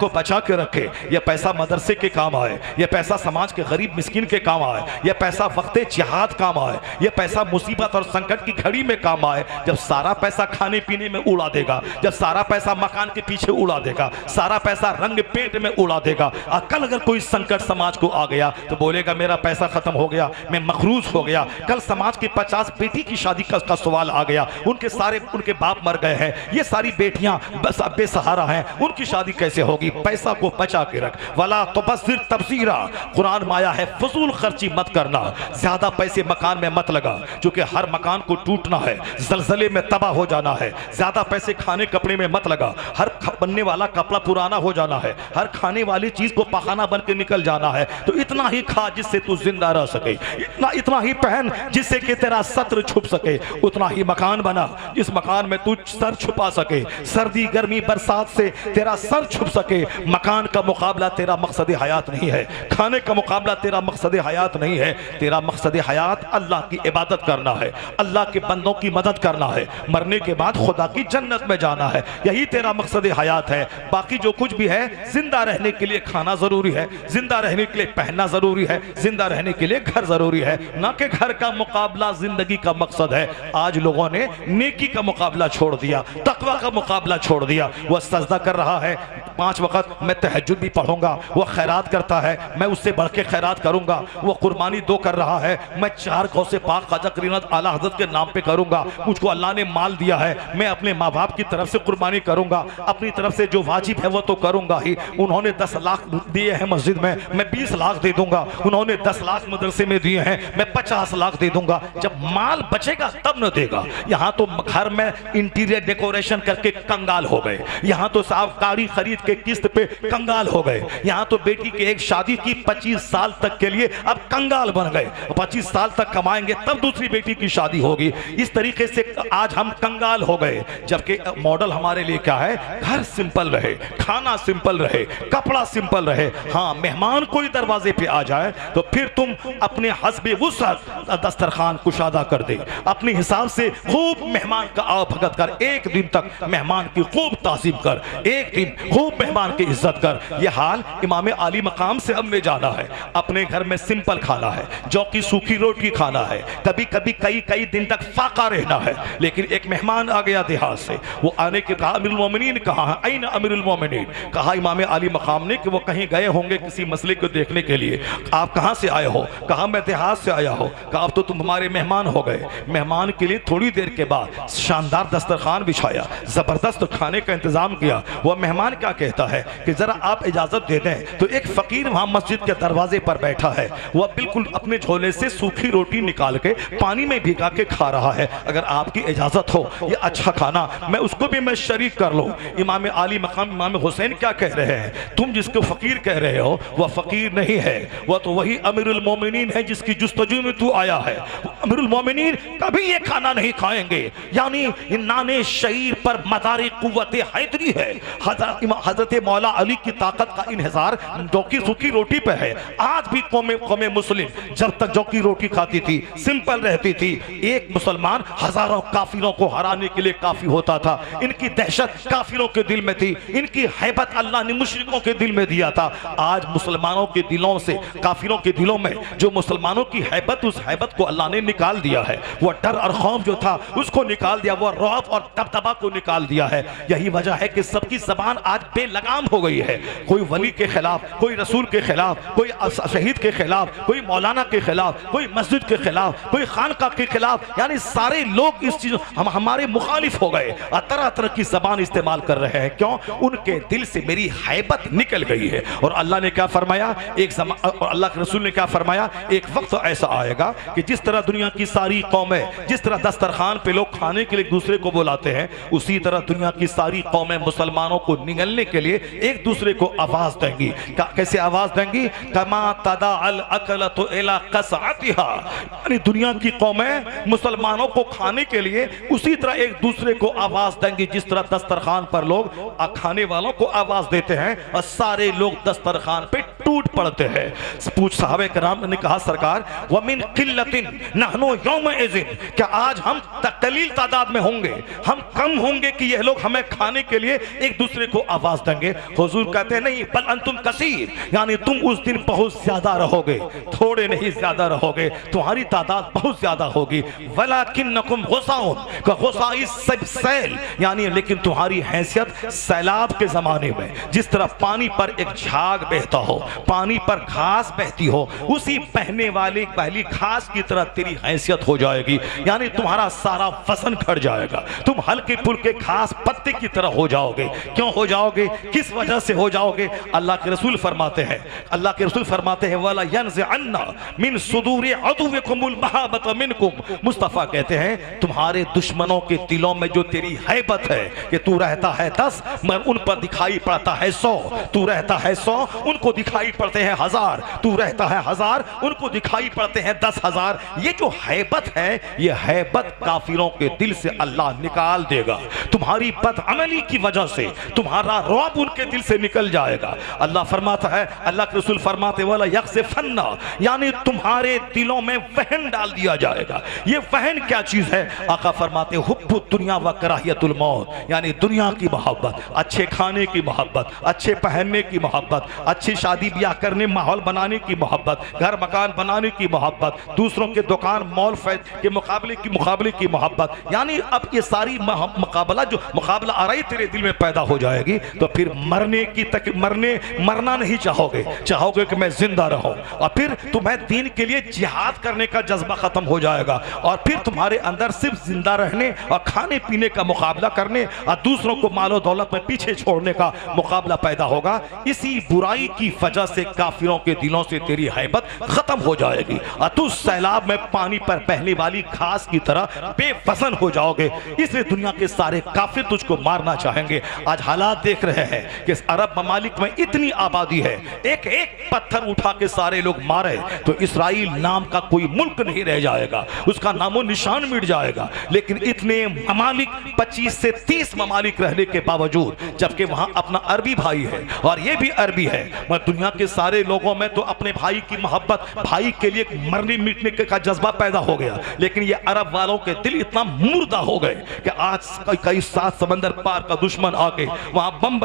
को बचा के रखे, ये पैसा मदरसे के काम आए, ये पैसा समाज के गरीब मिस्किन के काम आए, ये पैसा वक्ते जिहाद काम आए, ये पैसा मुसीबत और संकट की घड़ी में काम आए। जब सारा पैसा खाने पीने में उड़ा देगा, जब सारा पैसा मकान के पीछे उड़ा देगा, सारा पैसा रंग पेट में उड़ा देगा, और कल अगर कोई संकट समाज को आ गया तो बोलेगा मेरा पैसा खत्म हो गया, मैं मकरूज हो गया। कल समाज की 50 बेटी की शादी का सवाल आ गया, उनके बाप मर गए हैं, ये सारी बेटियां बस बेसहारा हैं, उनकी शादी कैसे होगी? पैसा को बचा के रख। वला तुबस्सिर तबसीरा, कुरान में आया है फजूल खर्ची मत करना, ज्यादा पैसे मकान में मत लगा, क्योंकि हर मकान को टूटना है, जलजले में तबाह हो जाना है। ज्यादा पैसे खाने कपड़े में मत लगा, हर बनने वाला कपड़ा पुराना हो जाना है, हर खाने वाली चीज को पखाना बन के निकल जाना है। तो इतना ही खा जिससे तू जिंदा रह सके, इतना ही पहन जिससे कि तेरा सत्र छुप सके, उतना ही मकान बना जिस मकान में तू सर छुपा सके, सर्दी गर्मी बरसात से तेरा सर छुप सके। मकान का मुकाबला तेरा मकसद हयात नहीं है, खाने का मुकाबला तेरा मकसद हयात नहीं है। तेरा मकसद हयात अल्लाह की इबादत करना है, अल्लाह के बंदों की मदद करना है, मरने के बाद खुदा की जन्नत में जाना है, यही तेरा मकसद हयात है। बाकी जो कुछ भी है, जिंदा रहने के लिए खाना जरूरी है, जिंदा रहने के लिए पहनना जरूरी है, जिंदा रहने के लिए घर जरूरी है, ना कि घर का मुकाबला जिंदगी का मकसद है। आज लोगों ने नेकी का मुकाबला छोड़ दिया, तकवा का मुकाबला छोड़ दिया। वह सजदा कर रहा है 5 वक्त, मैं तहज्जुद भी पढ़ूंगा, वह खैरात करता है, मैं उससे बढ़ के खैरात करूंगा। वह कुर्बानी 2 कर रहा है, मैं 4 गौ से पाक ख्वाजा करीमत आला हज़रत के नाम पे करूंगा। मुझको अल्लाह ने माल दिया है, मैं अपने माँ बाप की तरफ से कुर्बानी करूंगा, अपनी तरफ से जो वाजिब है वो तो करूंगा ही। उन्होंने 10 लाख दिए हैं मस्जिद में, मैं 20 लाख दे दूंगा। उन्होंने 10 लाख मदरसे में दिए हैं, मैं 50 लाख दे दूंगा। जब माल बचेगा तब न देगा। यहाँ तो घर में इंटीरियर डेकोरेशन करके कंगाल हो गए, यहाँ तो साफ गाड़ी खरीद के किस्त पे कंगाल हो गए, यहाँ तो बेटी की एक शादी की 25 साल तक के लिए अब कंगाल बन गए। 25 साल तक कमाएंगे तब दूसरी बेटी की शादी होगी। इस तरीके से आज हम कंगाल हो गए, जबकि मॉडल हमारे लिए क्या है? घर सिंपल रहे, खाना सिंपल रहे, कपड़ा सिंपल रहे। हाँ, मेहमान कोई दरवाजे पे आ जाए तो फिर तुम अपने हस्बे वुसअत दस्तरखान कुशादा कर दे, अपने हिसाब से खूब मेहमान का आओ भगत कर, एक दिन तक मेहमान की खूब तासीब कर, एक दिन खूब मेहमान की इज्जत कर। यह हाल इमाम आली मकाम से हमने जाना है। अपने घर में सिंपल खाना है, जौ की सूखी रोटी खाना है, कभी कभी कई दिन तक फाका रहना है। लेकिन एक मेहमान आ गया देहात से, वो आने के कहा अमीरुल मोमिनीन कहाँ है? ऐन अमीरुल मोमिनीन? कहा इमाम आली मकाम ने कि वो कहीं गए होंगे किसी मसले को देखने के लिए। आप कहाँ से आए हो? कहा मैं देहात से आया हो। कहा अब तो तुम हमारे मेहमान हो गए। मेहमान के लिए थोड़ी देर के बाद शानदार दस्तरखान बिछाया, जबरदस्त खाने का इंतजाम किया। वह मेहमान क्या कहता है कि जरा आप इजाजत दे दें। तो एक फकीर वहां मस्जिद के दरवाजे पर बैठा है, वह बिल्कुल अपने झोले से सूखी रोटी निकाल के पानी में भिगा के खा रहा है। अगर आपकी इजाजत हो ये अच्छा खाना मैं उसको भी मैं शरीक कर लूं। इमाम आली मकाम इमाम हुसैन क्या कह रहे हैं? तुम जिसको फकीर कह रहे हो वह फकीर नहीं है, वह तो वही अमीरुल मोमिनीन है जिसकी जुस्तजू में तू आया है। अमीरुल मोमिनीन कभी ये खाना नहीं खाएंगे, यानी नाने शहीर पर मदारी कुव्वत हैदरी है। हजरत मौला अली की ताकत का इन्हिसार जौ की सूखी रोटी पे है। आज भी कौमे मुस्लिम जब तक जौ की रोटी खाती थी, सिंपल रहती थी, एक मुसलमान हजारों काफिरों को हराने के लिए काफी होता था। इनकी दहशत काफिरों के दिल में थी, इनकी हैबत अल्लाह ने मुशरिकों के दिल में दिया था। आज मुसलमानों के दिलों से काफिरों के दिलों में जो मुसलमानों की हैबत, उस हैबत को अल्लाह ने निकाल दिया है। वह डर और खौफ जो था उसको निकाल दिया, वह रौब और दबदबा को निकाल दिया है। यही वजह है कि सबकी जबान आज बेलगाम हो गई है। कोई वली के खिलाफ, कोई रसूल के खिलाफ, कोई शहीद के खिलाफ, कोई मौलाना के खिलाफ, कोई मस्जिद के खिलाफ, कोई खानका के खिलाफ, यानी सारे लोग इस चीज हमारे मुखालिफ हो गए और तरह तरह की जबान इस्तेमाल कर रहे हैं। क्यों? उनके दिल से मेरी हैबत निकल गई है। और अल्लाह ने क्या फरमाया, और अल्लाह के रसूल ने क्या फरमाया, एक वक्त ऐसा आएगा कि जिस तरह दुनिया की सारी कौमें, जिस तरह दस्तरखान पे लोग खाने के लिए दूसरे को बुलाते हैं, उसी तरह दुनिया की सारी कौमें मुसलमानों को निगलने के लिए एक दूसरे को आवाज देंगी। कैसे आवाज देंगी? कमा तदा अल अकलतु इला कसअतिहा, यानी दुनिया की कौमें मुसलमानों को खाने के लिए उसी तरह एक दूसरे को आवाज देंगी जिस तरह दस्तरखान पर लोग खाने वालों को आवाज देते हैं और सारे लोग दस्तरखान पे टूट पड़ते हैं। पूछ साहबे कराम ने कहा सरकार व मिन किल्लतिन नहनु यौमइज़िन, क्या आज हम कलील तादाद में होंगे, हम कम होंगे कि यह लोग हमें खाने के लिए एक दूसरे को आवाज देंगे? हुजूर कहते हैं नहीं, बल अंतुम कसीर, यानी तुम उस दिन बहुत ज्यादा रहोगे, थोड़े नहीं ज्यादा रहोगे, तुम्हारी तादाद बहुत ज्यादा होगी। वलाकिन्नकुम गुसाउन का गुसाई सैल, यानी लेकिन तुम्हारी हैसियत सैलाब के जमाने में जिस तरह पानी पर एक झाग बहता हो, पानी पर घास बहती हो, उसी बहने वाली पहली घास की तरह तेरी हैसियत हो जाएगी, यानी तुम्हारा सारा वजन घट जाएगा, तुम हल्के फुल्के घास पत्ते की तरह हो जाओगे। क्यों हो जाओगे, किस वजह से हो जाओगे? अल्लाह के रसूल फरमाते हैं, अल्लाह के रसूल फरमाते हैं वला यनज़अन्ना मिन सुदूरि अदुव्विकुमुल महाबत मिनकुम, मुस्तफ़ा कहते हैं तुम्हारे दुश्मनों के दिलों में जो तेरी हैबत है कि तू रहता है 10 मगर उन पर दिखाई पड़ता है 100, तू रहता है 100 उनको दिखाई पड़ते हैं 1000, तू रहता है 1000 उनको दिखाई पड़ते हैं 10,000। ये जो हैबत है, ये हैबत काफिरों के दिल से अल्लाह निकाल देगा। तुम्हारी बदअमली की वजह से तुम्हारा रौब उनके दिल से निकल जाएगा। अल्लाह फरमाता है, अल्लाह के रसूल फरमाते वाला यक्सिफन्ना, यानी तुम्हारे दिलों में वहन डाल दिया जाएगा। ये वहन क्या चीज है? आका फरमाते हुब्बु दुनिया व कराहियतुल मौत, यानी दुनिया की मोहब्बत, अच्छे खाने की मोहब्बत, अच्छे पहनने की मोहब्बत, अच्छी शादी ब्याह करने माहौल बनाने की मोहब्बत, घर मकान बनाने की मोहब्बत, दूसरों के दुकान मॉल के मुकाबले की मोहब्बत, यानी अब ये सारी मुकाबला आराई तेरे दिल में पैदा हो जाएगी, तो फिर मरना नहीं चाहोगे कि मैं जिंदा रहूं, और फिर तुम्हें दीन के लिए जिहाद करने का जज्बा खत्म हो जाएगा, और फिर तुम्हारे अंदर सिर्फ जिंदा रहने और खाने पीने का मुकाबला करने और दूसरों को मालो दौलत में पीछे छोड़ने का मुकाबला पैदा होगा। इसी बुराई की वजह से काफिरों के दिलों से तेरी हैबत खत्म हो जाएगी और तू सैलाब में पानी पर बहने वाली घास की तरह बेवजन हो जाओगे। इसलिए दुनिया के सारे काफिर तुझको मारना चाहेंगे। आज हालात देख रहे हैं कि अरब ममालिक में इतनी आबादी है, एक एक पत्थर उठा के सारे लोग मारे तो इसराइल नाम का कोई मुल्क नहीं रह जाएगा, उसका नामो निशान मिट जाएगा। लेकिन इतने ममालिक 25 से 30 ममालिक रहने के बावजूद, जबकि वहां अपना अरबी भाई है और ये भी अरबी है, मगर दुनिया के सारे लोगों में तो अपने भाई की मोहब्बत, भाई के लिए मरने मिटने का जज्बा पैदा हो गया। लेकिन ये अरब वालों के दिल इतना मुर्दा हो गए कि आज कई 7 समंदर पार का दुश्मन आके वहां बम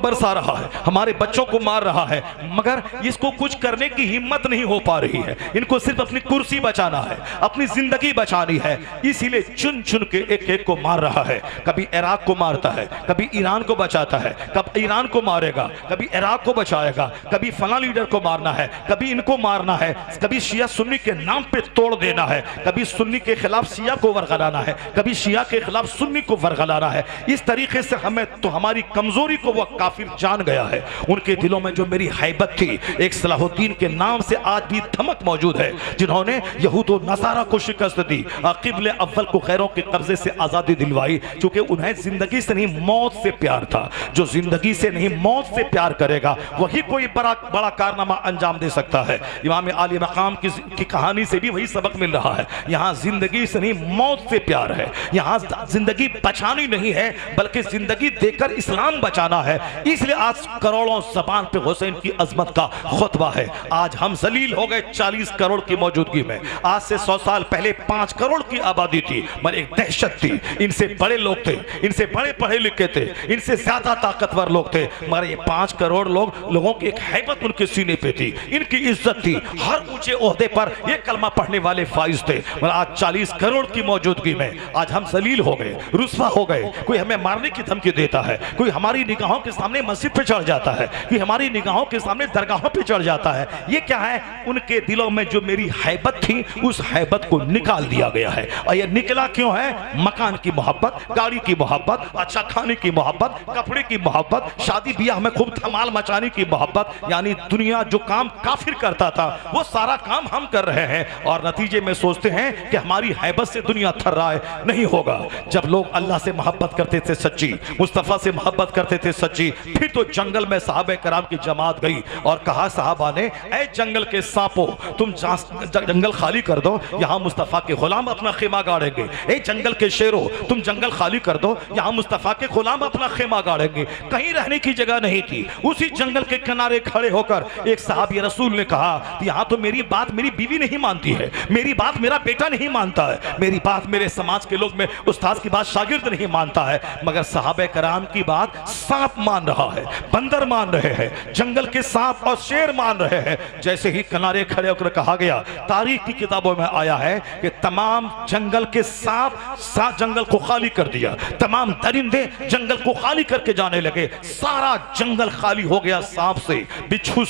बरसा रहा है, हमारे बच्चों को मार रहा है, मगर इसको कुछ करने की हिम्मत नहीं हो पा रही है। इनको सिर्फ अपनी कुर्सी बचाना है, अपनी जिंदगी बचानी है, इसीलिए चुन चुन के एक एक को मार रहा है। कभी इराक को मारता है, कभी ईरान को बचाता है, कभी ईरान को मारेगा, कभी इराक को बचाएगा, कभी फला लीडर को मारना है, कभी इनको मारना है, कभी शिया सुन्नी के नाम पे तोड़ देना है, कभी सुन्नी के खिलाफ शिया को वरगलाना है, कभी शिया के खिलाफ सुन्नी को वरगलाना है। इस तरीके से हमें तो हमारी कमजोरी को वो काफिर जान गया है। उनके दिलों में जो मेरी हैबत थी, एक सलाहुद्दीन के नाम से आज भी धमक मौजूद है, जिन्होंने यहूद और नसारा को शिकस्त दी, क़िबले अव्वल को गैरों के कब्जे से आजादी दिलवाई, क्योंकि उन्हें जिंदगी से नहीं मौत से प्यार था। जो जिंदगी से नहीं मौत से प्यार करेगा वही कोई बड़ा कारनामा अंजाम दे सकता है। इमाम आली मकाम की कहानी से भी वही सबक मिल रहा है। यहाँ जिंदगी से नहीं मौत से प्यार है, यहाँ जिंदगी बचानी नहीं है बल्कि जिंदगी देकर इस्लाम बचाना है। इसलिए आज करोड़ों जबान पे हुसैन की अजमत का खुतबा है। आज हम जलील हो गए 40 करोड़ की मौजूदगी में। आज से 100 साल पहले 5 करोड़ की आबादी थी, मगर एक दहशत थी। इनसे बड़े लोग थे, इनसे बड़े पढ़े लिखे थे, इनसे ज्यादा ताकतवर लोग थे, मगर ये 5 करोड़ लोगों की एक हैबत उनके सीने पे थी, इनकी इज्जत थी। हर ऊंचे ओहदे पर ये कलमा पढ़ने वाले फाइज थे। मगर आज 40 करोड़ की मौजूदगी में आज हम जलील हो गए, रुस्वा हो गए। कोई हमें मारने की धमकी देता है, कोई हमारी निगाहों के सामने मस्जिद पे चढ़ जाता है, कोई हमारी निगाहों के सामने दरगाहों पे चढ़ जाता है। ये क्या है? उनके दिलों में जो मेरी हैबत थी, उस हैबत को निकाल दिया गया है। और ये निकला क्यों है? मकान की मोहब्बत, गाड़ी की मोहब्बत, अच्छा खाने की मोहब्बत, कपड़े की मोहब्बत, शादी ब्याह में खूब धमाल मचाने की मोहब्बत। यानी दुनिया जो काम काफिर करता था वो सारा काम हम कर रहे हैं, और नतीजे में सोचते हैं कि हमारी हैबत से दुनिया थर्राए। नहीं होगा। जब लोग अल्लाह से मोहब्बत करते थे सच्ची, मुस्तफ़ा से मोहब्बत करते थे सच्ची, फिर तो जंगल में सहाबे कराम की जमात गई और कहा साहबा ने, ऐ जंगल के सांपों, तुम जंगल खाली कर दो, यहाँ मुस्तफ़ा के गुलाम अपना खेमा गाड़ेंगे। ऐ जंगल के शेरों, तुम जंगल खाली कर दो, यहाँ मुस्तफ़ा के गुलाम अपना खेमा गाड़ेंगे। कहीं रहने की जगह नहीं थी, उसी जंगल के किनारे खड़े होकर एक साहबी रसूल ने कहा, यहाँ तो मेरी बात मेरी बीवी नहीं मानती है, मेरी बात मेरा बेटा नहीं मानता है, मेरी बात मेरे समाज के लोग में उस्ताद की बात शागिर्द नहीं मानता है, मगर सहाबे कराम की बात सांप मान रहा है, बंदर मान रहे हैं, जंगल के सांप और शेर मान रहे हैं। जैसे ही किनारे खड़े होकर कहा गया, तारीख की किताबों में आया है कि तमाम जंगल के सांप जंगल को खाली कर दिया, तमाम दरिंदे जंगल को खाली करके जाने लगे, सारा जंगल खाली हो गया, सांप से, बिच्छू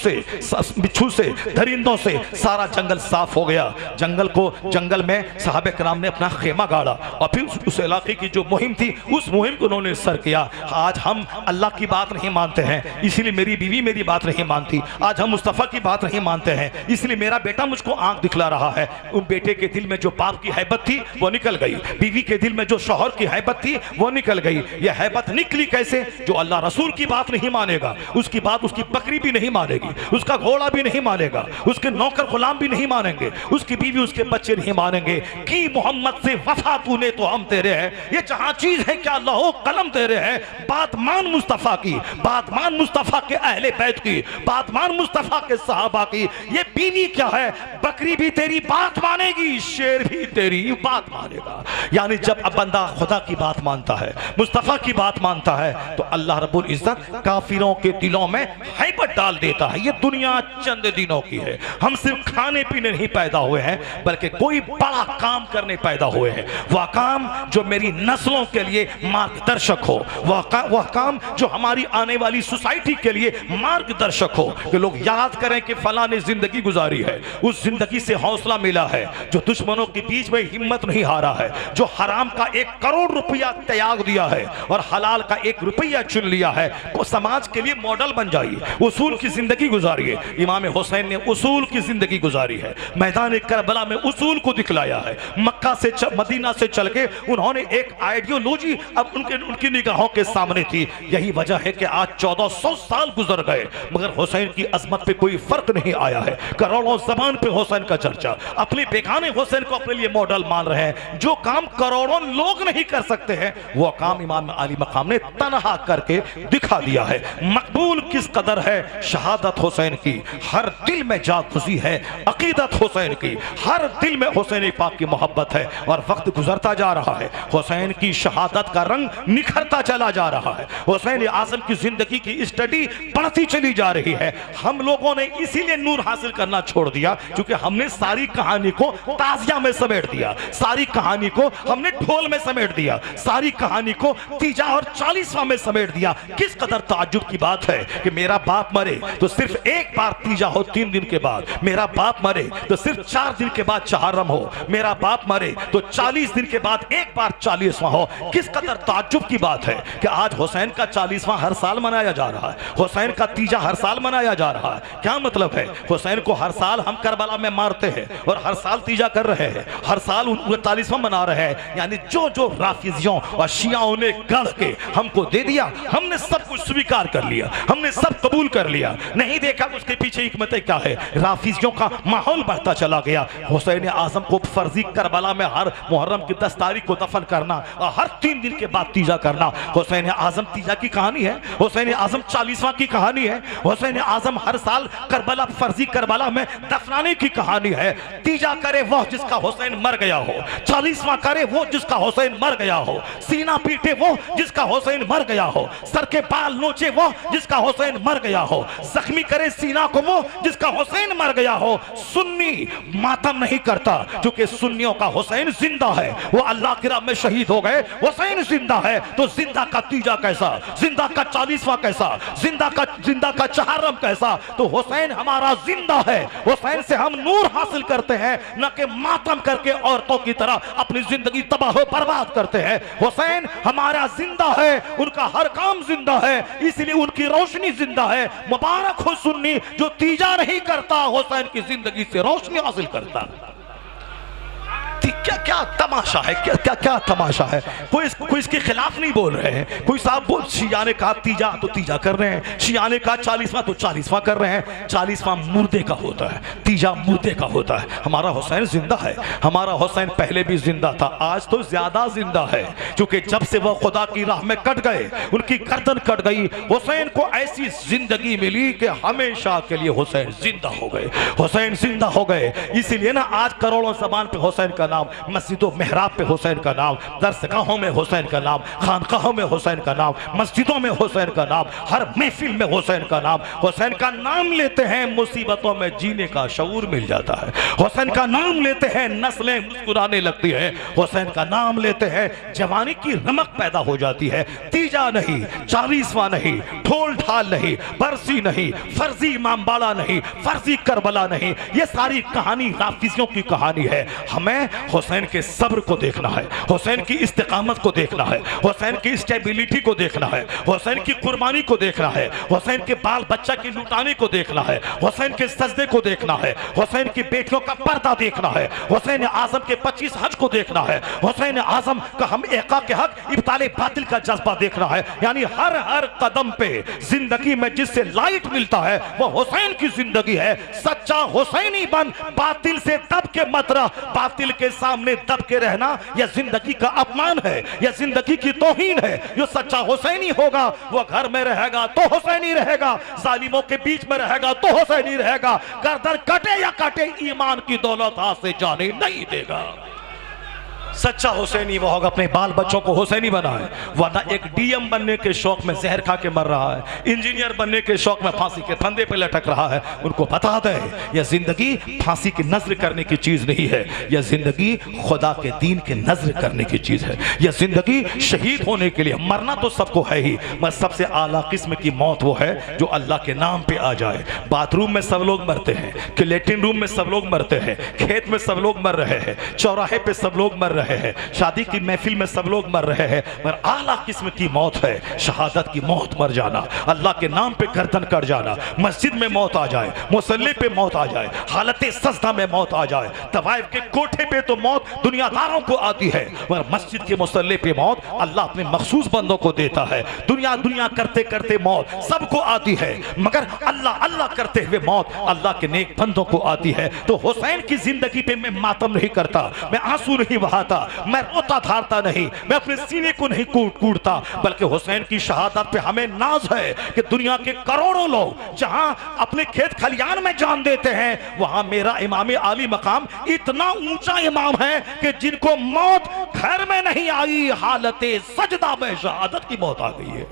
से, दरिंदों से सारा जंगल साफ हो गया। जंगल में सहाबे कराम ने अपना खेमा गाड़ा और फिर उस इलाके की जो मुहिम थी उस मुहिम को उन्होंने सर किया। आज हम अल्लाह की बात नहीं मानते हैं, इसलिए मेरी बीवी मेरी बात नहीं मानती। आज हम मुस्तफ़ा की बात नहीं मानते हैं, इसलिए मेरा बेटा मुझको आंख दिखला रहा है। उन बेटे के दिल में जो बाप की हैबत थी वो निकल गई, बीवी के दिल में जो शौहर की हैबत थी वो निकल गई। यह हैबत निकली कैसे? जो अल्लाह रसूल की बात नहीं मानेगा उसकी बात उसकी बकरी भी नहीं मानेगी, उसका घोड़ा भी नहीं मानेगा, उसके नौकर गुलाम भी नहीं मानेंगे, उसकी बीवी उसके बच्चे नहीं मानेंगे। कि मोहम्मद से वफा तूने तो हम तेरे हैं, ये जहां चीज है क्या लहो कलम तेरे हैं। बात मान मुस्तफा की, बात मान मुस्तफा के अहले बैत की, बात मान मुस्तफा के सहाबा की। ये बीवी क्या है? बकरी भी तेरी बात मानेगी, शेर भी तेरी बात मानेगा। यानी जब अब बंदा खुदा की बात मानता है, मुस्तफा की बात मानता है, तो अल्लाह रब्बुल इज्जत काफिरों के दिलों में हैबत डाल देता है। ये दुनिया चंद दिनों की है, हम सिर्फ खाने पीने नहीं पैदा हुए हैं, बल्कि कोई बड़ा काम करने पैदा हुए हैं। वह काम जो मेरी नस्लों के लिए मार्गदर्शक हो, वह काम जो हमारी आने वाली सोसाइटी के लिए मार्गदर्शक हो, कि लोग याद करें कि फला ने जिंदगी गुजारी है, उस जिंदगी से हौसला मिला है, जो दुश्मनों के बीच में हिम्मत नहीं हारा है, जो हराम का 1 करोड़ रुपया त्याग दिया है और हलाल का 1 रुपया चुन लिया है। वो समाज के लिए मॉडल बन जाइए, उसूल की जिंदगी गुजारिए। इमाम हुसैन ने उसूल की जिंदगी गुजारी है, मैदान करबला में उसूल को दिखलाया है। मक्का से मदीना से चल के उन्होंने एक आइडियोलॉजी अब उनकी निगाहों के सामने थी। यही वजह है कि आज 1400 साल गुजर गए मगर हुसैन की अजमत पे कोई फर्क नहीं आया है। करोड़ों जबान पे हुसैन का चर्चा, अपने बेगाने हुसैन को अपने लिए मॉडल मान रहे हैं। जो काम करोड़ों लोग नहीं कर सकते हैं वो काम इमाम अली मकाम ने तनहा करके दिखा दिया है। मकबूल किस कदर है शहादत हुसैन की, हर दिल में जाग घुसी है अकीदत हुसैन की, हर दिल में हुसैन पाक की मोहब्बत है। और वक्त गुजरता जा रहा है, हुसैन की शहादत का रंग निखरता चला जा रहा है, हुसैन आजम की जिंदगी की स्टडी बढ़ती चली जा रही है। हम लोगों ने इसीलिए नूर हासिल करना छोड़ दिया क्योंकि हमने सारी कहानी को ताजिया में समेट दिया, सारी कहानी को हमने ढोल में समेट दिया, सारी कहानी को तीजा और 40वां में समेट दिया। किस कदर ताज्जुब की बात है कि मेरा बाप मरे तो सिर्फ एक बार तीजा हो 3 दिन के बाद, मेरा बाप मरे तो सिर्फ 4 दिन के बाद चहारम हो, मेरा बाप मरे तो 40 दिन के बाद एक बार 40वां हो। किस कदर ताज्जुब की बात है कि आज हुसैन का 40वां हर साल मनाया जा रहा है, हुसैन का तीजा हर साल मनाया जा रहा है। क्या मतलब है? हुसैन को हर साल हम करबला में मारते हैं और हर साल तीजा कर रहे हैं, हर साल 39वां मना रहे हैं। यानी जो जो राफिजियों और शियाओं ने गढ़ के हमको दे दिया, हमने सब कुछ स्वीकार कर लिया, हमने सब कबूल कर लिया, नहीं देखा उसके पीछे हिकमत क्या है। राफिजियों का माहौल बढ़ता चला गया। हुसैन आजम को फर्जी करबला में हर मुहर्रम की 10 तारीख को दफन करना और हर 3 दिन के बाद तीजा करना, हुसैन आजम तीजा की कहानी है, हुसैन आजम 40वां की कहानी है, हुसैन आजम हर साल करबला फर्जी करबला में दफनाने की कहानी है। तीजा करे वो जिसका हुसैन मर गया हो, 40वां करे वो जिसका हुसैन मर गया हो, सीना पीटे वो जिसका हुसैन मर गया हो, सर के बाल नोचे वो जिसका हुसैन मर गया हो, जख्मी करे सीना को वो जिसका हुसैन मर गया हो। सुन्नी मातम नहीं करता क्योंकि सुन्नियों का हुसैन जिंदा है, वो अल्लाह की राह में शहीद हो गए, हुसैन जिंदा है। तो जिंदा का तीजा कैसा, जिंदा का 40वां कैसा, जिंदा का चहारम कैसा? तो हुसैन हमारा जिंदा है, हुसैन से हम नूर हासिल करते हैं, न कि मातम करके औरतों की तरह अपनी जिंदगी तबाह बर्बाद करते हैं। हुसैन हमारा जिंदा है, उनका हर काम जिंदा है, इसलिए उनकी रोशनी जिंदा है। मुबारक हो सुन्नी जो तीजा नहीं करता, हुसैन की जिंदगी से रोशनी हासिल करता। क्या क्या तमाशा है, क्या क्या क्या तमाशा है। कोई इसके खिलाफ नहीं बोल रहे हैं। कोई साहब बोल शिया ने कहा तीजा तो तीजा कर रहे हैं, शिया ने कहा 40वां तो 40वां कर रहे हैं। 40वां मुर्दे का होता है, तीजा मुर्दे का होता है। हमारा हुसैन जिंदा है, हमारा हुसैन पहले भी जिंदा था, आज तो ज्यादा जिंदा है, क्योंकि जब से वो खुदा की राह में कट गए, उनकी गर्दन कट गई, हुसैन को ऐसी जिंदगी मिली कि हमेशा के लिए हुसैन जिंदा हो गए, हुसैन जिंदा हो गए। इसीलिए ना आज करोड़ों ज़बान पे हुसैन का नाम, मस्जिदों मेहराब पे हुसैन का नाम, दरसगाहों में हुसैन का नाम, खानकाहों में हुसैन का नाम, मस्जिदों में हुसैन का नाम, हर महफिल में हुसैन का नाम। हुसैन का नाम लेते हैं मुसीबतों में जीने का शऊर मिल जाता है। हुसैन का नाम लेते हैं नस्लें मुस्कुराने लगती है। हुसैन का नाम लेते हैं जवानी की रमक पैदा हो जाती है। तीजा नहीं, 40वां नहीं, ढोल ढाल नहीं, बरसी नहीं, फर्जी इमामबाड़ा नहीं, फर्जी करबला नहीं, ये सारी कहानी राफिजियों की कहानी है। हमें हुसैन के सब्र को देखना है, हुसैन की इस्तिकामत को देखना है, हुसैन की स्टेबिलिटी को देखना है, हुसैन की कुर्बानी को देखना है, हुसैन के बाल बच्चा की लुटाने को देखना है, हुसैन के सजदे को देखना है, हुसैन की बेटियों का पर्दा देखना है, हुसैन आजम के 25 हज को देखना है, हुसैन आजम का हम एका के हक इब्ताले बातिल का जज्बा देखना है। यानी हर हर कदम पे जिंदगी में जिससे लाइट मिलता है वो हुसैन की जिंदगी है। सच्चा हुसैनी बन, बातिल से दब के मत रह, बातिल के सामने दब के रहना यह जिंदगी का अपमान है, यह जिंदगी की तौहीन है। जो सच्चा हुसैनी होगा वो घर में रहेगा तो हुसैनी रहेगा, जालिमों के बीच में रहेगा तो हुसैनी रहेगा, गर्दन कटे या कटे ईमान की दौलत हाथ से जाने नहीं देगा। सच्चा हुसैनी वो होगा अपने बाल बच्चों को हुसैनी बनाए, वरना एक डीएम बनने के शौक में जहर खा के मर रहा है, इंजीनियर बनने के शौक में फांसी के फंदे पे लटक रहा है। उनको बता दे यह जिंदगी फांसी की नजर करने की चीज नहीं है, यह जिंदगी खुदा के दीन के नजर करने की चीज है। यह जिंदगी शहीद होने के लिए, मरना तो सबको है ही, मगर सबसे आला किस्म की मौत वो है जो अल्लाह के नाम पे आ जाए। बाथरूम में सब लोग मरते हैं, कि लेटरिन रूम में सब लोग मरते हैं, खेत में सब लोग मर रहे हैं, चौराहे पे सब लोग मर रहे हैं, शादी की महफिल में सब लोग मर रहे हैं, मगर आला किस्म की मौत है शहादत की मौत, मर जाना, अल्लाह के नाम पे गर्दन कट जाना। मस्जिद में मौत आ जाए, मुसल्ले पे मौत आ जाए, हालत सजदा में मौत आ जाए, तवाइफ के कोठे पे तो मौत दुनियादारों को आती है, मगर मस्जिद के मुसल्ले पे मौत अल्लाह अपने मखसूस बंदों को देता है। दुनिया दुनिया करते करते मौत सबको आती है, मगर अल्लाह अल्लाह करते हुए मौत अल्लाह के नेक बंदों को आती है। तो हुसैन की जिंदगी पे मैं मातम नहीं करता, मैं आंसू नहीं बहाता, मैं रोता धारता नहीं, मैं अपने सीने को नहीं कूटता, बल्कि हुसैन की शहादत पे हमें नाज है कि दुनिया के करोड़ों लोग जहां अपने खेत खलियान में जान देते हैं, वहां मेरा इमाम आली मकाम इतना ऊंचा इमाम है कि जिनको मौत घर में नहीं आई, हालत सजदा में शहादत की मौत आ गई है।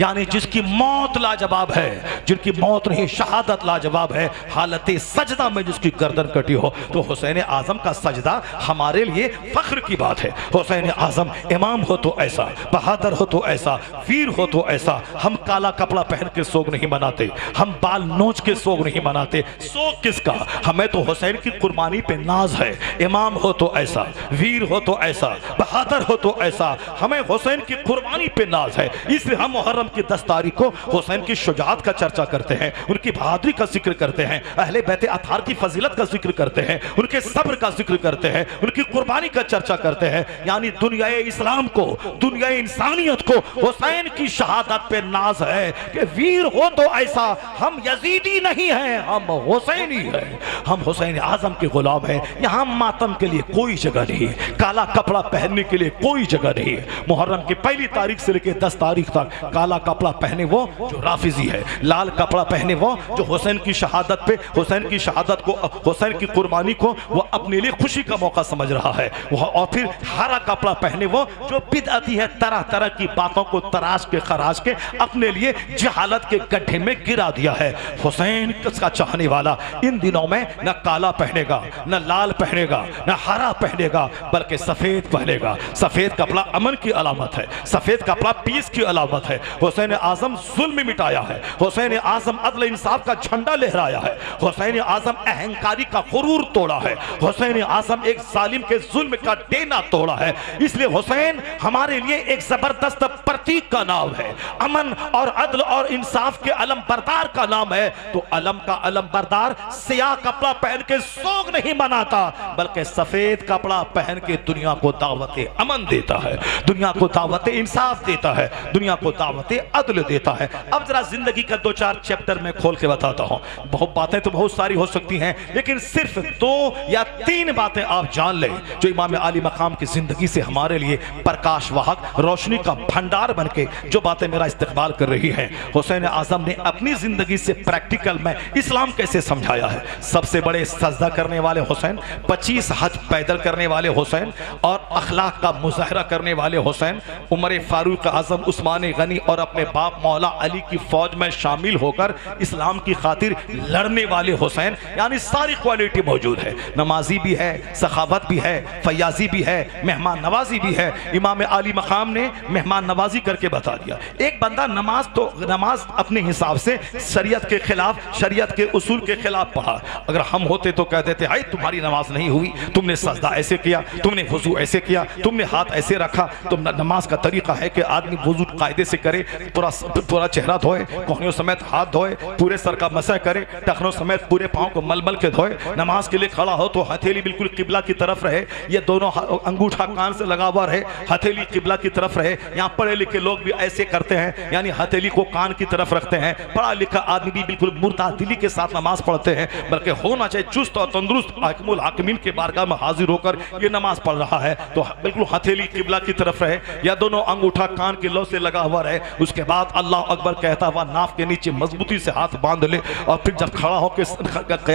यानी जिसकी मौत लाजवाब है, जिनकी मौत नहीं शहादत लाजवाब है, हालत सजदा में जिसकी गर्दन कटी हो, तो हुसैन आजम का सजदा हमारे लिए फख्र की बात है। हुसैन आजम इमाम हो तो ऐसा, बहादुर हो तो ऐसा, वीर हो तो ऐसा। हम काला कपड़ा पहन के सोग नहीं मनाते, हम बाल नोच के सोग नहीं मनाते, सोग किसका? हमें तो हुसैन की कुर्बानी पे नाज है। इमाम हो तो ऐसा, वीर हो तो ऐसा, बहादुर हो तो ऐसा, हमें हुसैन की कुर्बानी पे नाज है। इसलिए हम मुहर्रम की 10 तारीख को हुसैन की शुजाअत का चर्चा करते हैं, उनकी बहादुरी का जिक्र करते हैं, अहले बैत अतहार की फजीलत का जिक्र करते हैं, उनके सब्र का जिक्र करते हैं, उनकी कुर्बानी का चर्चा करते हैं। यानी दुनिया इस्लाम को, दुनिया इंसानियत को हुसैन की शहादत पे नाज है कि वीर हो तो ऐसा, हम यजीदी नहीं हैं, हम हुसैनी हैं, हम हुसैन आजम के गुलाम हैं। यहाँ मातम के लिए कोई जगह नहीं, काला कपड़ा पहनने के लिए कोई जगह नहीं। मुहर्रम की पहली तारीख से लेकर 10 तारीख तक काला कपड़ा पहने वो जो राफिजी है, लाल कपड़ा पहने वो जो हुसैन की शहादत पे, हुसैन की शहादत को, हुसैन की कुर्बानी को वो अपने लिए खुशी का मौका समझ रहा है। और फिर हरा कपड़ा पहने वो जो बिदअती है, तरह तरह की बातों को तराश के खराश के अपने लिए जहालत के गड्ढे में गिरा दिया है। हुसैन का चाहने वाला इन दिनों में न काला पहनेगा, न लाल पहनेगा, न हरा पहनेगा, बल्कि सफेद पहनेगा। सफेद कपड़ा अमन की अलामत है, सफेद कपड़ा पीस की अलामत है। हुसैन आजम जुल्म मिटाया है, हुसैन आजम अदल इंसाफ का झंडा लहराया है, हुसैन आजम अहंकारी का गुरूर तोड़ा है, हुसैन आजम एक जालिम के जुल्म का देना तोड़ा है। इसलिए हुसैन हमारे लिए एक जबरदस्त प्रतीक का नाम है, अमन और अदल और इंसाफ के अलम बरदार का नाम है। तो अलम का अलम बरदार सियाह कपड़ा पहन के सोग नहीं मनाता, बल्कि सफेद कपड़ा पहन के दुनिया को दावत अमन देता है, दुनिया को दावत इंसाफ देता है, दुनिया को दावत अदल देता है। अब जरा जिंदगी का 2-4 चैप्टर में खोल के बताता हूं। बहुत बातें तो बहुत सारी हो सकती हैं, लेकिन सिर्फ 2 या 3 बातें आप जान लें जो इमाम आली मकाम की जिंदगी से हमारे लिए प्रकाश वाहक, रोशनी का भंडार बन के जो बातें मेरा इस्तेकबाल कर रही हैं। हुसैन आजम ने अपनी जिंदगी से प्रैक्टिकल में इस्लाम कैसे समझाया है। सबसे बड़े सजदा करने वाले हुसैन, 25 हज पैदल करने वाले हुसैन और अखलाक का मुजाहरा करने वाले हुसैन, उमर फारूक आजम, उस्मान गनी और अपने बाप मौला अली की फौज में शामिल होकर इस्लाम की खातिर लड़ने वाले हुसैन, यानी सारी क्वालिटी मौजूद है। नमाजी भी है, सखावत भी है, फयाजी भी है, मेहमान नवाजी भी है। इमाम आली मकाम ने मेहमान नवाजी करके बता दिया। एक बंदा नमाज अपने हिसाब से शरीयत के खिलाफ, शरीयत के उसूल के खिलाफ पढ़ा, अगर हम होते तो कह देते हाय तुम्हारी नमाज नहीं हुई, तुमने सजदा ऐसे किया, तुमने वुजू ऐसे किया, तुमने हाथ ऐसे रखा। तो नमाज का तरीका है कि आदमी वुजू कायदे से करे, पूरा चेहरा धोए, कोहनियों समेत हाथ धोए, पूरे सर का मसह करे, टखनों समेत पूरे पांव को मलमल के धोए। नमाज के लिए खड़ा हो तो हथेली बिल्कुल किबला की तरफ रहे, ये दोनों अंगूठा कान से लगा हुआ रहे, हथेली किबला की तरफ रहे। यहाँ पढ़े लिखे लोग भी ऐसे करते हैं, यानी हथेली को कान की तरफ रखते हैं। पढ़ा लिखा आदमी भी बिल्कुल मुर्तादिली के साथ नमाज पढ़ते हैं, बल्कि होना चाहिए चुस्त और तंदुरुस्त, हाकिमुल हाकिमीन के बारगाह में हाजिर होकर ये नमाज पढ़ रहा है तो बिल्कुल हथेली किबला की तरफ रहे या दोनों अंगूठा कान के लौ से लगा हुआ रहे। उसके बाद अल्लाह अकबर कहता हुआ नाफ के नीचे मजबूती से हाथ बांध ले, और फिर जब खड़ा होकर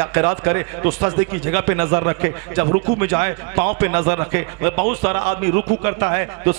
क़िरात करे तो सजदे की जगह पे नजर रखे, जब रुकू में जाए पांव पे नजर रखे। बहुत सारा आदमी रुकू करता है तो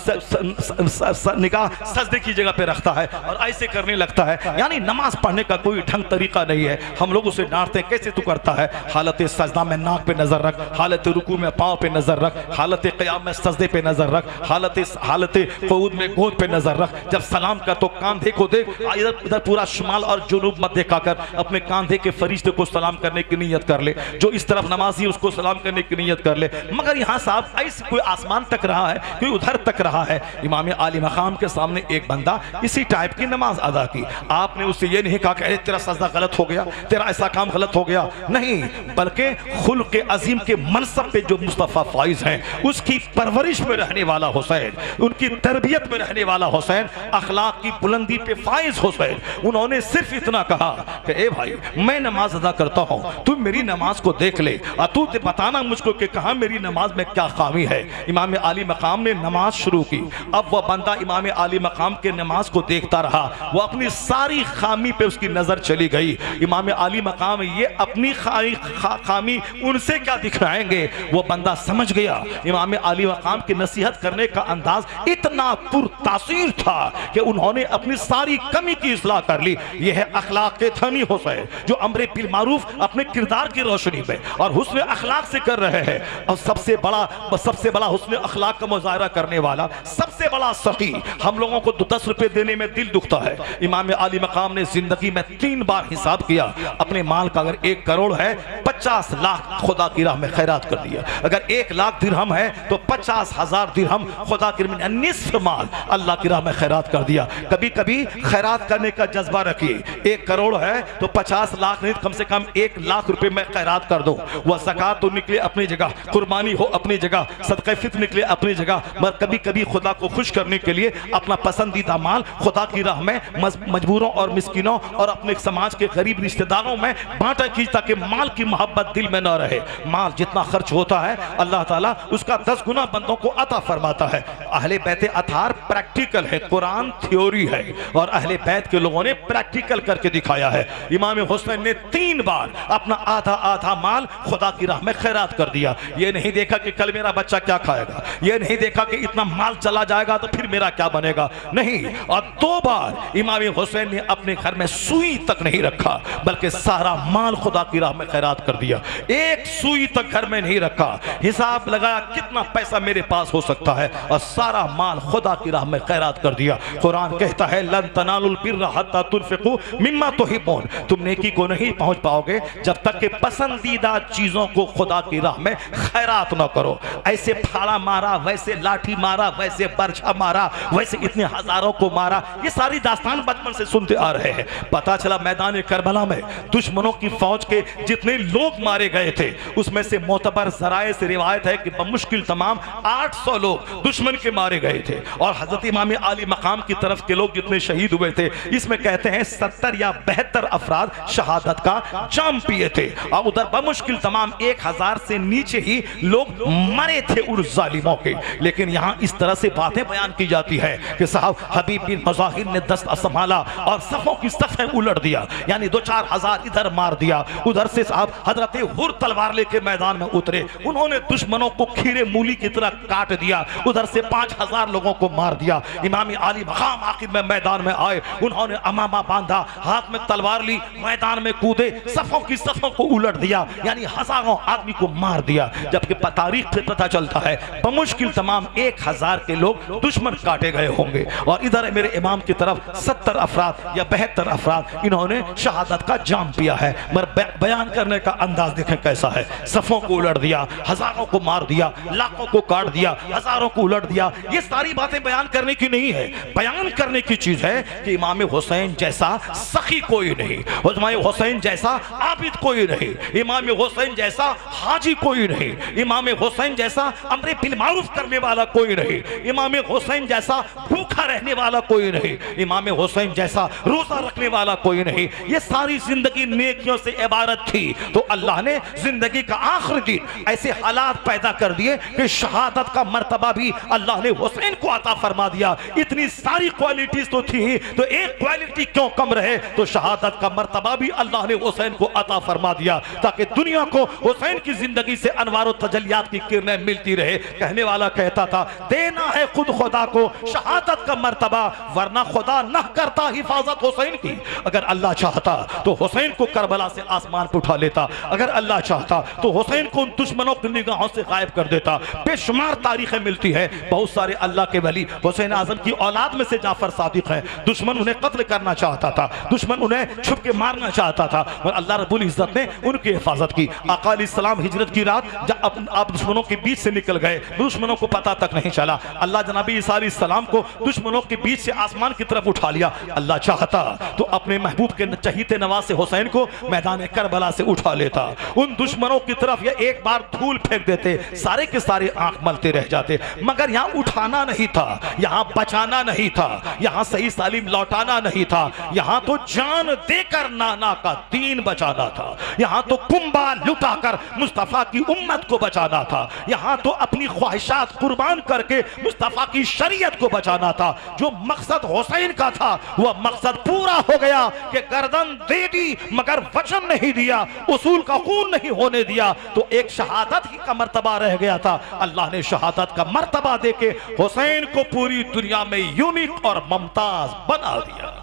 निगाह सजदे की जगह पे रखता है और ऐसे करने लगता है, यानी नमाज पढ़ने का कोई ढंग तरीका नहीं है। हम लोग उसे डांटते हैं, कैसे तू करता है? हालत सजदा में नाक पे नजर रख, हालत रुकू में पांव पे नजर रख, हालत क़याम में सजदे पे नजर रख, हालत क़ऊद में गोद पे नजर रख। जब सलाम का तो कांधे को देख, इधर पूरा शुमाल और जुनूब मत देखा कर, अपने कांधे के फरिश्ते को सलाम करने की नीयत कर ले, जो इस तरफ नमाजी उसको सलाम करने की नीयत कर ले। मगर यहाँ साहब ऐसे कोई आसमान तक रहा है, कोई उधर तक रहा है। इमाम आली मकाम के सामने एक बंदा इसी टाइप की नमाज अदा की, आपने उससे ये नहीं कहा कि तेरा सजदा गलत हो गया, तेरा ऐसा काम गलत हो गया, नहीं, बल्कि खुल्क अजीम के मनसब पे जो मुस्तफ़ा फाइज हैं, उसकी परवरिश में रहने वाला हुसैन, उनकी तरबियत में रहने वाला हुसैन, अखलाक की बुलंदी पे फाइज हुसैन, उन्होंने सिर्फ इतना कहा कि ए भाई मैं नमाज अदा करता हूं, तू मेरी नमाज को देख ले और तू बताना मुझको कि कहां मेरी नमाज में क्या खामी है। इमाम आली मकाम ने नमाज शुरू की। अब वह बंदा इमाम आली मकाम के नमाज को देखता रहा, वो अपनी सारी खामी पे उसकी नजर चली गई। इमाम आली मकाम ये अपनी खामी उनसे क्या दिखलाएंगे, वो बंदा समझ गया। इमाम आली मकाम की नसीहत करने का अंदाज इतना पुरतासीर था कि उन्होंने अपनी सारी कमी की इस्लाह कर ली। यह है अखलाक के धनी हुसैन, जो अमरे बिल मारूफ अपने किरदार की रोशनी में और हुस्न अखलाक से कर रहे हैं। और सबसे बड़ा हुस्न अखलाक का मुजाहरा करने वाला, सबसे बड़ा सखी, हम लोगों को 10 रुपए देने में दिल दुखता है। इमाम आली मकाम ने जिंदगी में 3 बार हिसाब किया, अपने माल का अगर 1 करोड़ है, 50 लाख खुदा की राह में खैरात कर दिया। अगर 1 लाख दिरहम है तो 50,000 दिरहम खुदा की राह में, निस्फ माल अल्लाह की राह में खैरात कर दिया। कभी कभी खैरात करने का जज्बा रखिए, 1 करोड़ है तो 50 लाख नहीं, कम से कम 1 लाख रुपए में खैरात कर दो। वह ज़कात तो निकले अपनी जगह, कुर्बानी हो अपनी जगह, सदक़े फित्र निकले अपनी जगह, मगर कभी कभी खुदा को खुश करने के लिए अपना पसंदीदा माल खुदा की राह में मजबूरों और मिस्किनों और अपने समाज के गरीब रिश्तेदारों में बांटा कीजिए, ताकि माल की मोहब्बत दिल में न रहे। माल जितना खर्च होता है अल्लाह ताला उसका 10 गुना बंदों को अता फरमाता है। अहले बैत अतार प्रैक्टिकल है, कुरान थ्योरी है, और अहले बैत के लोगों ने प्रैक्टिकल करके दिखाया है। इमाम हुसैन ने 3 बार अपना आधा माल खुदा की राह में खैरात कर दिया। ये नहीं देखा कि कल मेरा बच्चा क्या खाएगा, ये नहीं देखा कि इतना माल चला जाएगा तो फिर मेरा क्या बनेगा, नहीं। और 2 बार इमाम हुसैन ने अपने घर में सुई तक नहीं रखा, बल्कि सारा माल खुदा की राह में खैरात कर दिया। 1 सुई तक घर में नहीं रखा, हिसाब लगाया कितना पैसा मेरे पास हो सकता है, और सारा माल खुदा की राह में खैरात कर दिया। कुरान कहता है लन तनालुल बिर्रा हत्ता तुनफिकू मिम्मा तुहिब्बून, तुम नेकी को नहीं पहुंच पाओगे जब तक कि पसंदीदा चीजों को खुदा की राह में खैरात न करो। ऐसे फाड़ा मारा, वैसे लाठी मारा, वैसे बरछा मारा, वैसे इतने हजारों को मारा। ये सारी दास्तान बचपन से सुनते आ रहे हैं। पता चला मैदान करबला में दुश्मनों की फौज के जितने लोग मारे गए थे उसमें से मोतबर जराए से रिवायत है कि बमुश्किल तमाम 800 लोग दुश्मन के मारे गए थे। और हजरत इमाम आली मकाम की तरफ के लोग जितने शहीद हुए थे इसमें कहते हैं 70 या 72 अफराद शहादत का जाम पिए थे। और उधर बमुश्किल तमाम 1000 से नीचे ही लोग मरे थे उन जालिमों के। लेकिन यहां इस तरह से बातें बयान की जाती है कि साहब हबीब बिन मुजाहिर ने दस्त संभाला और सफों की सफें उलट दिया, यानी 2-4 हजार इधर मार दिया, उधर से साहब हजरत हुर तलवार लेके मैदान में उतरे, उन्होंने दुश्मनों को खीरे मूली की तरह काट दिया, उधर से 5000 लोगों को मार दिया। इमाम आली मकाम आखिर में मैदान में आए, उन्होंने अमामा बांधा, हाथ में तलवार ली, मैदान में कूदे, सफों की सफों को उलट दिया, यानी हजारों आदमी को मार दिया। जबकि तारीख से पता चलता है बमुश्किल तमाम 1000 के लोग दुश्मन काटे गए होंगे। और इधर मेरे इमाम की तरफ 70 अफराद या 72 अफराद इन्होंने शहादत का जाम पिया है। मगर बयान करने का अंदाज देखें कैसा है। सफों को उलट दिया, हजारों को मार दिया, लाखों को काट दिया, हजारों को उलट दिया। ये सारी बातें बयान करने की नहीं है। बयान करने की चीज है कि इमाम हुसैन जैसा सखी कोई नहीं, इमाम हुसैन जैसा आबिद कोई नहीं, इमाम हुसैन जैसा हाजी कोई नहीं, इमाम हुसैन जैसा अमरे बिल मारूफ करने वाला कोई नहीं, इमाम हुसैन जैसा भूखा रहने वाला कोई नहीं, इमाम हुसैन जैसा रोजा रखने वाला कोई नहीं। ये सारी जिंदगी नेकियों से इबारत थी। तो अल्लाह ने जिंदगी का आखिरी दिन ऐसे हालात पैदा कर दिए कि शहादत का मर्तबा भी अल्लाह ने हुसैन को अता फरमा दिया। इतनी सारी क्वालिटीज तो थी, तो एक क्वालिटी क्यों कम रहे? तो शहादत का मर्तबा भी अल्लाह ने हुसैन को अता फरमा दिया ताकि दुनिया को हुसैन की जिंदगी से अनवार तजलियात की किरणें मिलती रहे। कहने वाला कहता था देना है खुद खुदा को शहादत का मर्तबा, वरना खुदा न करता हिफाजत हुसैन की। अगर अल्लाह चाहता तो हुसैन को करबला से आसमान पर उठा लेता, अगर अल्लाह चाहता तो हुसैन को उन दुश्मनों की निगाहों से गायब कर देता। बेशुमार तारीखें मिलती है, बहुत सारे अल्लाह के वली हुसैन आजम की औलाद में से जाफर सादिक है, दुश्मन उन्हें कत्ल करना चाहता था, दुश्मन उन्हें छुप के मारना चाहता था, और अल्लाह रब्बुल इज्जत ने उनकी हिफाजत की। आका अलैहिस्सलाम हिजरत की रात जब आप दुश्मनों के बीच से निकल गए, दुश्मनों को पता तक नहीं चला, अल्लाह जनाबी ईसा अलैहिस्सलाम को दुश्मनों के बीच से आसमान की तरफ उठा लिया। अल्लाह चाहता तो अपने महबूब के चहीते नवाज से हुसैन को मैदान करबला से उठा लेता, उन दुश्मनों की तरफ ये एक बार धूल फेंक देते, सारे के सारे आंख मलते रह जाते। मगर यहाँ उठाना नहीं था, यहाँ बचाना नहीं था, यहाँ सही सालिम लौटाना नहीं था, यहाँ तो जान देकर नाना का दीन बचाना था, यहाँ तो कुंबा लुटाकर मुस्तफा की उम्मत को बचाना था, यहाँ तो अपनी ख्वाहिशात कुर्बान करके मुस्तफा की शरीयत को बचाना था। जो मकसद हुसैन का था वह मकसद पूरा हो गया कि गर्दन दे दी मगर वचन नहीं दिया, उसूल का खून नहीं होने दिया, तो एक शहादत ही का मर्तबा रह गया था। अल्लाह ने शहादत का मर्तबा देके हुसैन को पूरी दुनिया में यूनिक और मुमताज बना दिया।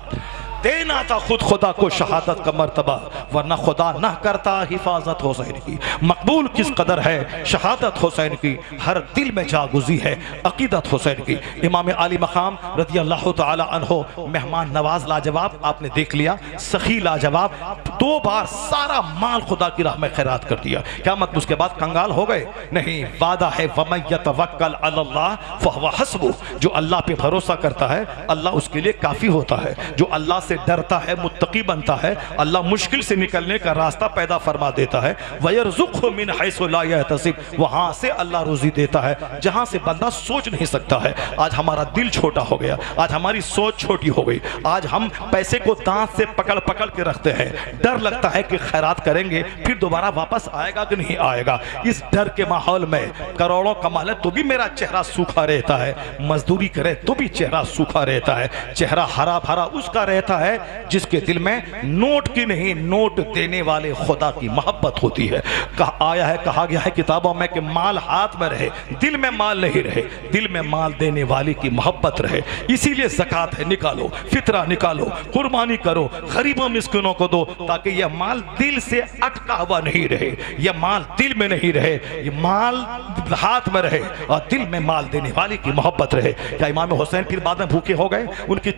देना था खुद खुदा को शहादत का मर्तबा, वरना खुदा ना करता हिफाजत हुसैन की। मकबूल किस कदर है शहादत हुसैन की, हर दिल में जागुजी है अकीदत हुसैन की। इमाम आली मकाम रज़ी अल्लाह तआला अन्हो मेहमान नवाज लाजवाब, आपने देख लिया, सखी लाजवाब, 2 बार सारा माल खुदा की राह में खैरात कर दिया। क्या मत उसके बाद कंगाल हो गए? नहीं, वादा है वमन यतवक्कल अलल्लाह फहुव हस्बुह, जो अल्लाह पे भरोसा करता है अल्लाह उसके लिए काफी होता है। जो अल्लाह से डरता है मुत्तकी बनता है, अल्लाह मुश्किल से निकलने का रास्ता पैदा फरमा देता है। वयरज़ुक़हु मिन हैसु ला यहतसिब, वहां से अल्लाह रोजी देता है जहां से बंदा सोच नहीं सकता है। आज हमारा दिल छोटा हो गया, आज हमारी सोच छोटी हो गई, आज हम पैसे को दांत से पकड़ पकड़ के रखते हैं। डर लगता है कि खैरात करेंगे फिर दोबारा वापस आएगा कि नहीं आएगा। इस डर के माहौल में करोड़ों कमा ले तो भी मेरा चेहरा सूखा रहता है, मजदूरी करे तो भी चेहरा सूखा रहता है। चेहरा हरा भरा उसका रहता है जिसके दिल में नोट की नहीं, नोट देने वाले खुदा की मोहब्बत होती है। कहा गया है किताबों में कि माल हाथ में रहे, दिल में माल नहीं रहे, दिल में माल देने वाले की मोहब्बत रहे। इसीलिए ज़कात है, निकालो, फितरा निकालो, कुर्बानी करो, गरीबों मिस्किनों को दो, ताकि यह माल दिल से अटका हुआ नहीं रहे, यह माल दिल में नहीं रहे, यह माल हाथ में रहे और दिल में माल देने वाले की मोहब्बत रहे। क्या इमाम हुसैन फिर बाद में भूखे हो गए? उनकी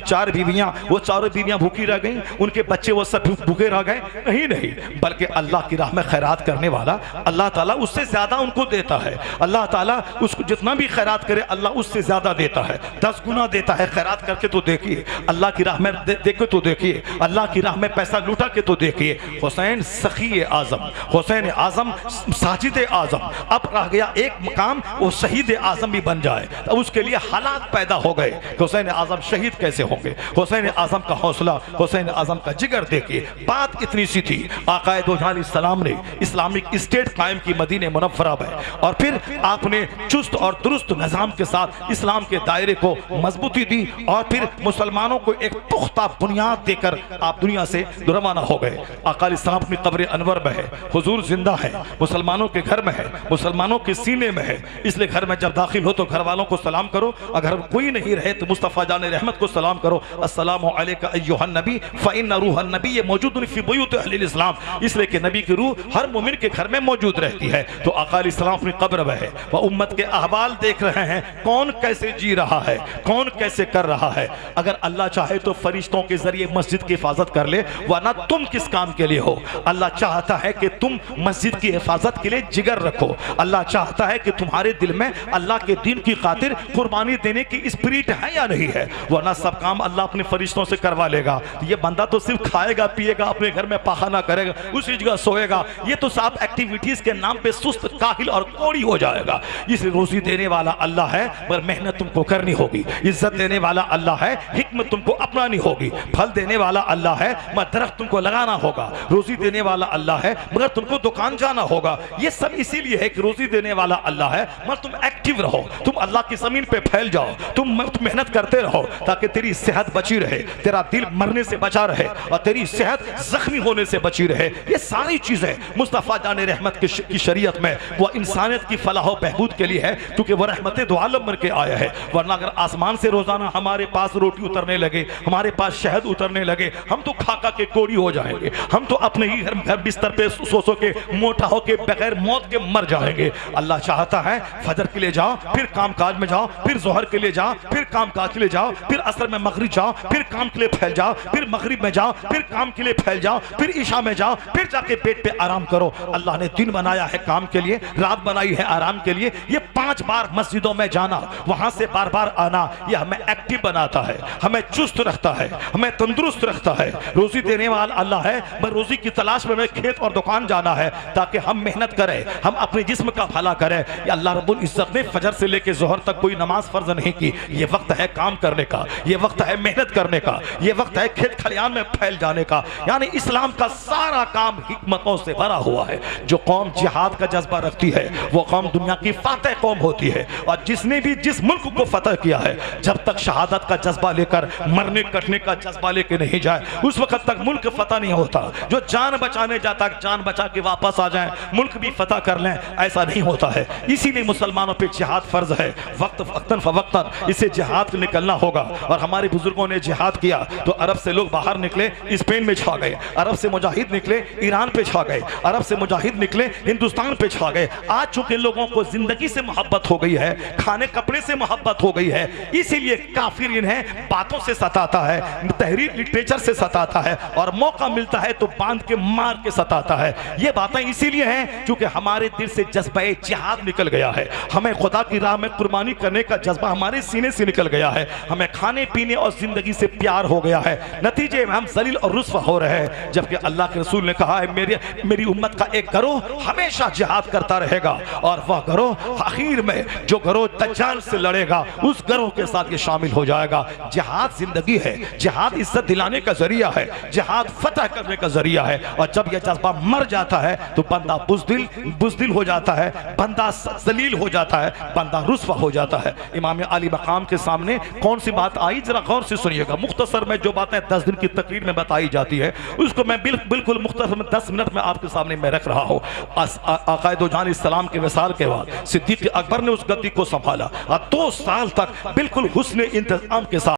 चार बीवियां वो चारों बीवियां भूखी रह गई, उनके बच्चे वो सब भूखे रह गए? नहीं, बल्कि अल्लाह की राह में खैरात करने वाला अल्लाह ताला उससे ज्यादा उनको देता है। अल्लाह ताला उसको जितना भी खैरात करे अल्लाह उससे ज्यादा देता है, 10 गुना देता है। खैरात करके तो देखिए, अल्लाह की राह में देखे तो देखिए, अल्लाह की राह में पैसा लुटा के तो देखिए। हुसैन सखी आजम, हुसैन आजम साजिद आजम, अब रह गया एक मकाम वो शहीद आजम भी बन जाए। अब उसके लिए हालात पैदा हो गए। हुसैन आजम शहीद कैसे होंगे? हुसैन आजम का हौसला, हुसैन आजम का जिगर देखिए। बात इतनी सी थी, आकाए दो जहां इस्लाम ने इस्लामिक स्टेट कायम की मदीने मुनव्वरा में, और फिर आपने चुस्त और दुरुस्त निजाम के साथ इस्लाम के दायरे को मजबूती दी, और फिर मुसलमानों को एक पुख्ता बुनियाद देकर आप दुनिया से रवाना हो गए। आका इस्लाम अपनी कब्र अनवर में है, हुजूर जिंदा है, मुसलमानों के घर में है, मुसलमानों के सीने में है। इसलिए घर में जब दाखिल हो तो घर वालों को सलाम करो, अगर कोई नहीं रहे तो मुस्तफ़ा जान रहमत को सलाम करो, अस्सलामु अलैका अय्युहन नबी फ़इन्न रूहन नबी ये मौजूद फी बुयूत अहलिल इस्लाम, इसलिए कि नबी की रूह हर मोमिन के घर में मौजूद रहती है। तो आका इस्लाम अपनी कब्र में है, वह उम्मत के अहवाल देख रहे हैं, कौन कैसे जी रहा है, कौन कैसे कर रहा है। अगर अल्लाह चाहे तो फरिश्तों के जरिए मस्जिद की हिफाजत कर ले, वरना तुम किस काम के लिए हो? अल्लाह चाहता है कि तुम मस्जिद की हिफाजत के लिए जिगर रखो। अल्लाह चाहता है कि तुम्हारे दिल में अल्लाह के दीन की खातिर कुर्बानी देने की स्पिरिट है या नहीं है, वरना सब काम अल्लाह अपने फरिश्तों से करवा लेगा। ये बंदा तो सिर्फ खाएगा पिएगा, अपने घर में पाखाना करेगा, उसी जगह सोएगा, ये तो साफ एक्टिविटीज के नाम पे सुस्त काहिल और कोड़ी हो जाएगा। इसलिए रोजी देने वाला अल्लाह है, मगर मेहनत तुमको करनी होगी। इज्जत देने वाला अल्लाह है, हिकमत तुमको अपनानी होगी। फल देने वाला अल्लाह है, मगर दरख्त तुमको लगाना होगा। रोजी देने वाला अल्लाह है, मगर तुमको दुकान जाना होगा। ये सब इसीलिए है कि रोजी देने वाला अल्लाह है, मगर तुम एक्टिव रहो, तुम अल्लाह की जमीन पे फैल जाओ, तुम मेहनत करते रहो, ताकि तेरी सेहत बची रहे, तेरा दिल मरने से बचा रहे, और तेरी सेहत जख्मी होने से बची रहे। ये सारी चीजें मुस्तफ़ा जान रहमत की शरीयत में वो इंसानियत की फलाह बहबूद के लिए है, क्योंकि वह रहमत दो आलम बन के आया है। वरना अगर आसमान से रोजाना हमारे पास रोटी उतरने लगे, हमारे पास शहद उतरने लगे, हम तो खाका के कोड़ी हो जाएंगे, हम तो अपने ही घर बिस्तर पे सो के मोटा होके बगैर मौत के मर जाएंगे। अल्लाह चाहता है फजर के लिए जाओ, फिर काम काज में जाओ, फिर जोहर के लिए जाओ, फिर काम काज के लिए जाओ, फिर असर में मगरिब जाओ, फिर काम के लिए फैल जाओ, फिर मगरिब में जाओ, फिर काम के लिए फैल जाओ, फिर ईशा में जाओ, फिर जाके पेट पे आराम करो। अल्लाह ने दिन बनाया है काम के लिए, रात बनाई है आराम के लिए। ये 5 बार मस्जिदों में जाना, वहां से बार बार आना, ये हमें एक्टिव बनाता है, हमें चुस्त रखता है, हमें तंदुरुस्त रखता है। रोजी देने वाला अल्लाह है, मैं रोजी की तलाश में हमें खेत और दुकान जाना है, ताकि हम मेहनत करें, हम अपने जिस्म का भला करें। या अल्लाह रब्बुल इज्जत ने फजर से लेकर जोहर तक कोई नमाज फर्ज नहीं की। ये वक्त है काम करने का, ये वक्त है मेहनत करने का, ये वक्त है खेत खलियान में फैल जाने का। यानी इस्लाम का सारा काम हिकमतों से भरा हुआ है। जो कौम जिहाद का जज्बा रखती है वो कौम दुनिया की फातह कौम होती है। और जिसने भी जिस मुल्क को फतह किया है, जब तक शहादत का जज्बा लेकर मरने कटने का जज्बा लेकर नहीं जाए, उस वक्त तक मुल्क फतह नहीं होता। जो जान बचाने जाता जान बचा के वापस आ जाए, मुल्क भी फतह कर लें, ऐसा नहीं होता है। इसीलिए मुसलमानों पे जिहाद फर्ज है, वक्त वक्तन फवक्तन इसे जिहाद निकलना होगा। और हमारे बुजुर्गों ने जिहाद किया तो अरब से लोग बाहर निकले, स्पेन में छा गए, अरब से मुजाहिद निकले ईरान पे छा गए, अरब से मुजाहिद निकले हिंदुस्तान पे छा गए। आज चूंकि लोगों को जिंदगी से मोहब्बत हो गई है, खाने कपड़े से मोहब्बत हो गई है, इसीलिए काफिर इन्हें बातों से सताता है, तहरीर लिटरेचर से सताता है, और मौका मिलता है तो बांध के मार के सताता है। ये बातें इसीलिए हैं क्योंकि हमारे दिल से जज्बा जिहाद निकल गया है, हमें खुदा की राह में कुर्बानी करने का जज्बा हमारे सीने से निकल गया है, हमें खाने पीने और जिंदगी से प्यार हो गया है। नतीजे में हम जलील और रुस्वा हो रहे हैं, जबकि अल्लाह के रसूल ने कहा है मेरी उम्मत का एक गिरोह हमेशा जिहाद करता रहेगा, और वह गिरोह आखिर में जो गिरोह दज्जाल से लड़ेगा उस गिरोह के साथ ये शामिल हो जाएगा। जिहाद जिंदगी है, जिहाद इज्जत दिलाने का जरिया है, जिहाद फतह करने का जरिया है। और जब यह जज्बा मर जाता है तो बंदा बुज़दिल हो जाता है, बंदा जलील हो जाता है, बंदा रुस्वा हो जाता है। इमाम अली मकाम के सामने कौन सी बात आई, जरा गौर से सुनिएगा। मुख्तसर में जो बातें 10 दिन की तकरीर में बताई जाती है, उसको मैं बिल्कुल मुख्तसर में 10 मिनट में आपके सामने मैं रख रहा हूँ। आक़ाए दो जान इस्लाम के विसाल के बाद सिद्दीक़ अकबर ने उस गद्दी को संभाला और 2 साल तक बिल्कुल हुस्न इंतजाम के साथ